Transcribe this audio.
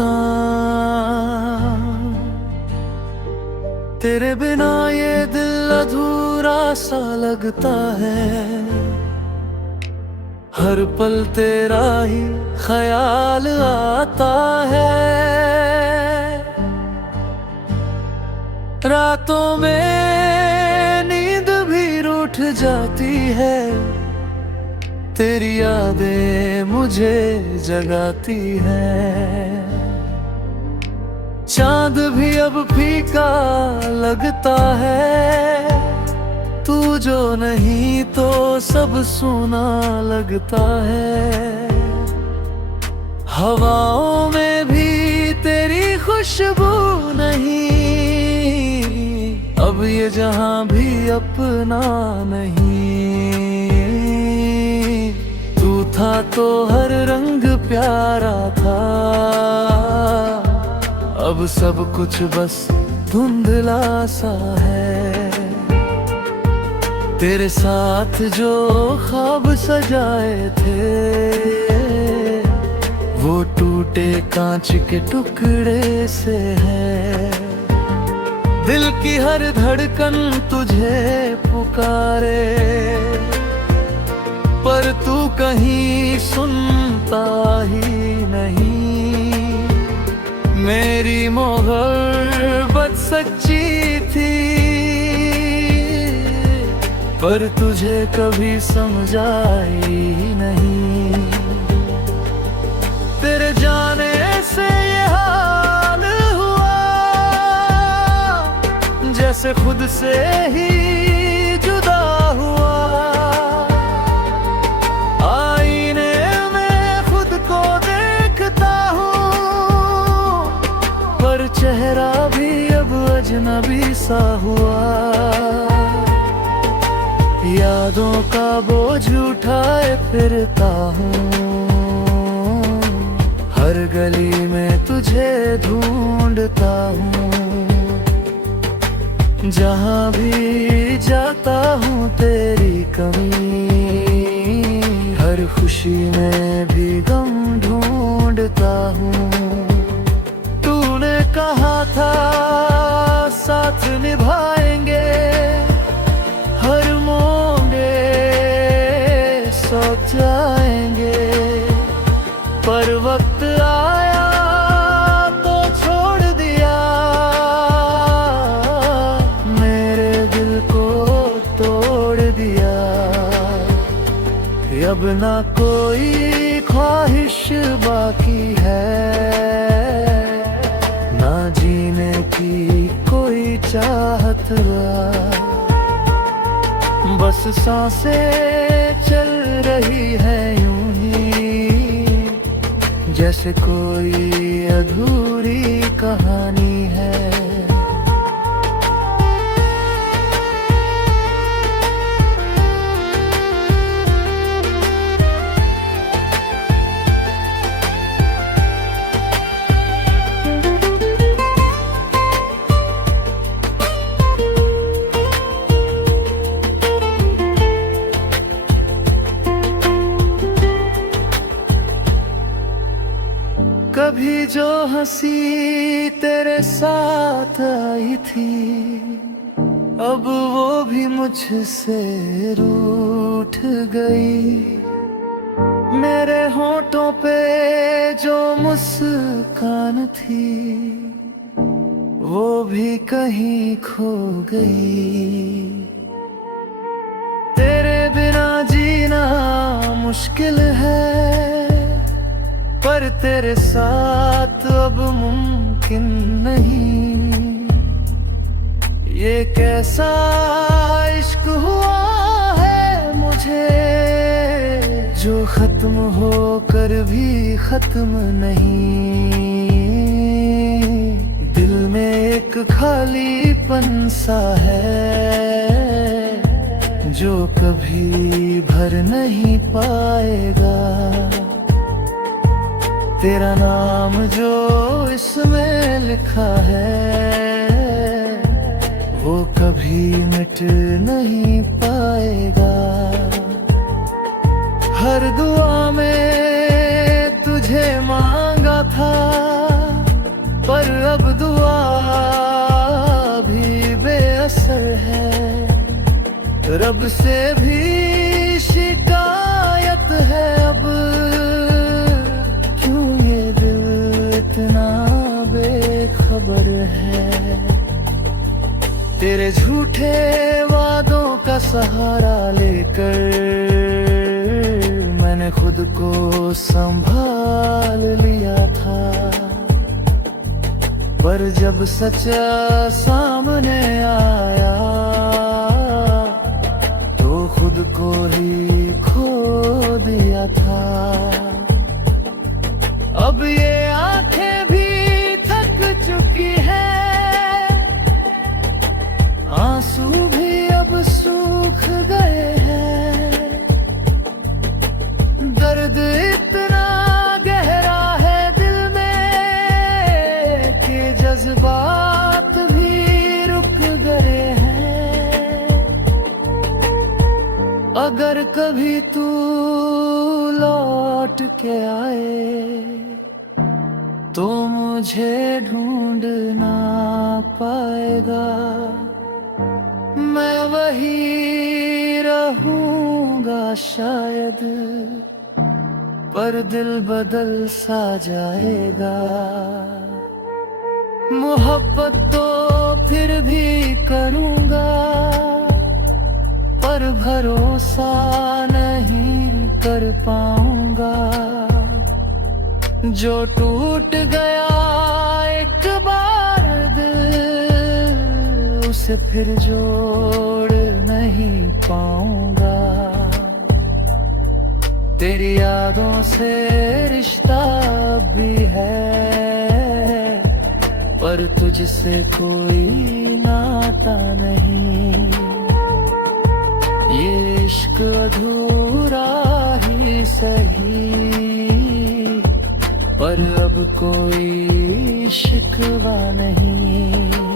लगता, तेरे बिना ये दिल अधूरा सा लगता है। हर पल तेरा ही ख्याल आता है, रातों में नींद भी रूठ जाती है। तेरी यादें मुझे जगाती है। चांद भी अब फीका लगता है, तू जो नहीं तो सब सूना लगता है। हवाओं में भी तेरी खुशबू नहीं, अब ये जहां भी अपना नहीं। तू था तो हर रंग प्यारा था, अब सब कुछ बस धुंधला सा है। तेरे साथ जो ख्वाब सजाए थे, वो टूटे कांच के टुकड़े से है। दिल की हर धड़कन तुझे पुकारे, पर तू कहीं सुनता ही नहीं। मेरी मोहब्बत सच्ची थी, पर तुझे कभी समझाई ही नहीं। तेरे जाने से ये हाल हुआ, जैसे खुद से ही जुदा हुआ। आईने में खुद को देखता हूँ, पर चेहरा भी अब अजनबी सा हुआ। यादों का बोझ उठाए फिरता हूँ, हर गली में तुझे ढूंढता हूँ। जहाँ भी जाता हूँ तेरी कमी, हर खुशी में भी गम ढूंढता हूँ। तूने कहा था साथ निभाएंगे, हर मोड़े साथ जाएंगे। पर वक्त आया तो छोड़ दिया, मेरे दिल को तोड़ दिया। अब ना कोई ख्वाहिश बाकी है, ना जीने की कोई चाहत रहा। बस सांसें चल रही है यूं ही, जैसे कोई अधूरी कहानी है। कभी जो हंसी तेरे साथ आई थी, अब वो भी मुझसे रूठ गई। मेरे होठों पे जो मुस्कान थी, वो भी कहीं खो गई। तेरे बिना जीना मुश्किल है, पर तेरे साथ अब मुमकिन नहीं। ये कैसा इश्क हुआ है मुझे, जो खत्म होकर भी खत्म नहीं। दिल में एक खालीपन सा है, जो कभी भर नहीं पाएगा। तेरा नाम जो इसमें लिखा है, वो कभी मिट नहीं पाएगा। हर दुआ में तुझे मांगा था, रब से भी शिकायत है अब, क्यों ये दिल इतना बेखबर है। तेरे झूठे वादों का सहारा लेकर मैंने खुद को संभाल लिया था, पर जब सच्चा सामने आया तो खुद को ही खो दिया था। अब ये आंखें भी थक चुकी है, आंसू भी अब सूख गए हैं। दर्द इतना गहरा है दिल में कि जज्बात भी रुक गए हैं। अगर कभी तू लौट के आए तो मुझे ढूंढ ना पाएगा, मैं वही रहूंगा शायद, पर दिल बदल सा जाएगा। मोहब्बत तो फिर भी करूंगा, पर भरोसा नहीं कर पाऊंगा। जो टूट गया एक बार दिल, उसे फिर जोड़ नहीं पाऊंगा। तेरी यादों से रिश्ता भी है, पर तुझसे कोई नाता नहीं। ये इश्क अधूरा ही सही, पर अब कोई शिकवा नहीं।